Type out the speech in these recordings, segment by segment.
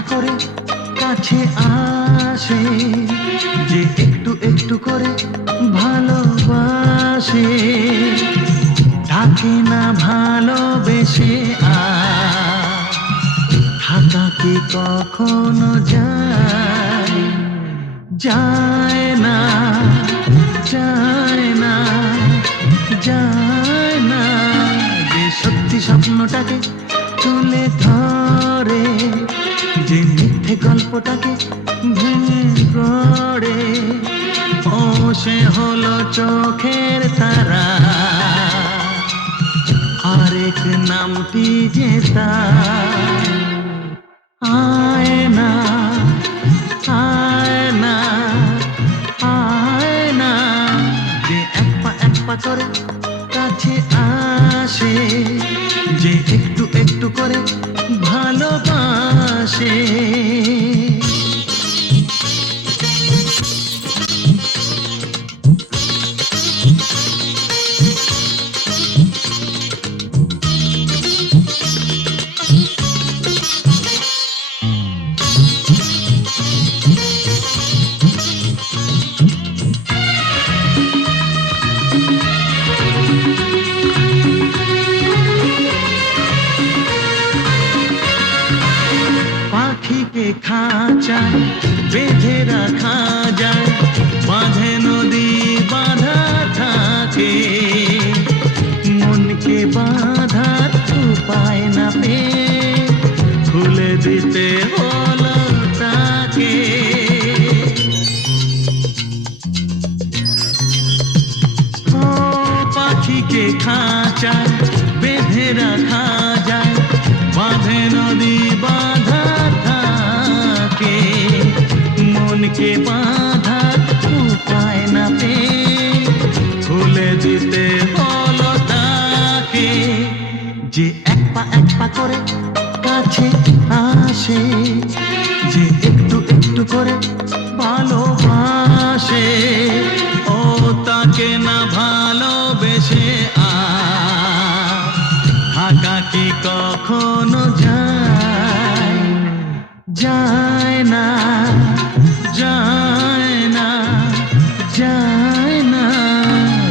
পা করে কাছে আসে, যে একটু একটু করে ভালোবাসে, থাকে না ভালোবেসে আর থাকা কি কখনো যায়? যায় না, যায় না, যায় না। যে সত্যি স্বপ্নটাকে তুলে ধরে, যে মিথ্যে গল্পটাকে ভেঙে গড়ে, ও সে হলো চোখের তারা, আরেক নামটি যে তার আয়না, আয়না, আয়না। যে এক পা করে কাছে আসে, যে একটু একটু করে ভালোবাসে। পাখিকে খাঁচায় বেঁধে রাখা যায়, বাঁধে নদী বাঁধা থাকে, মনকে বাঁধার উপায় না পেয়ে খুলে দিতে হলো তাকে। ও পাখিকে খাঁচায় বেঁধে রাখা যায়, বাঁধে নদী বাঁধা থাকে, মনকে বাঁধার উপায় না পেয়ে খুলে দিতে হলো তাকে। যে এক পা করে কাছে আসে, যে একটু একটু করে ভালোবাসে, ও তাকে না ভালোবেসে আর থাকা কি কখনো যায়? যায় না, যায় না, যায় না।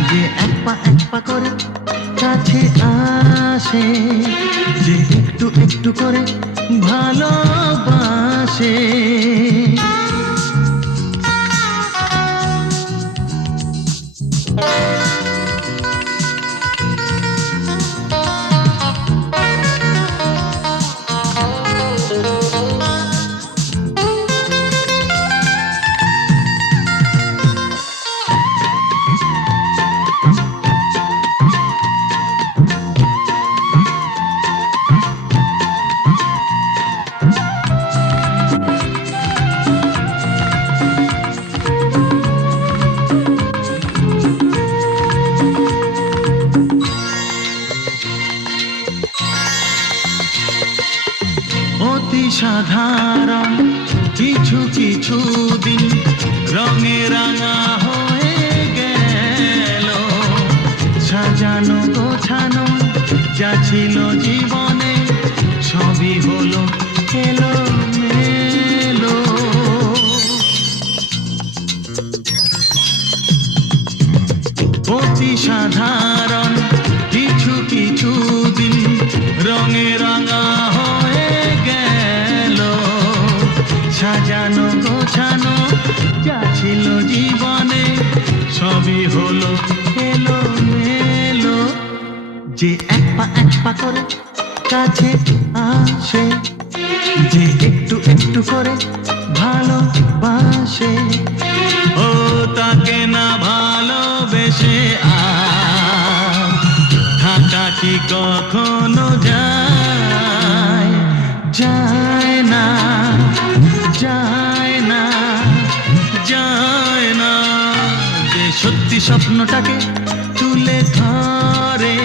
যে এক পা করে কাছে আসে, যে একটু একটু করে ভালোবাসে। অতি সাধারণ কিছু কিছু দিন রঙে রাঙা হয়ে গেল, সাজানো গোছানো যা ছিল জীবনে সবই হলো এলো মেলো। অতি সাধারণ কিছু কিছু দিন রঙে রাঙা হয়ে গেল, সাজানো গোছানো যা ছিল জীবনে সবই হলো এলো মেলো। যে এক পা করে কাছে আসে, যে একটু একটু করে ভালোবাসে, ও তাকে না ভালোবেসে আর থাকা কি কখনো যায়? যায় না, যায় না, যায় না। যে সত্যি স্বপ্নটাকে তুলে ধরে,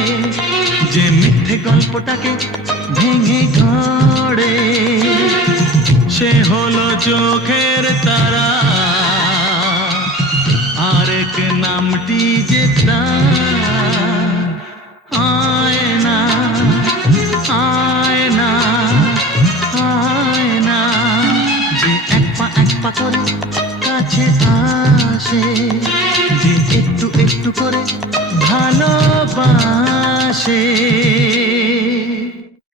যে মিথ্যে গল্পটাকে ভেঙে গড়ে, সে হলো চোখের তারা, আরেক নামটি যে তার আয়না, আয়না, আয়না। করে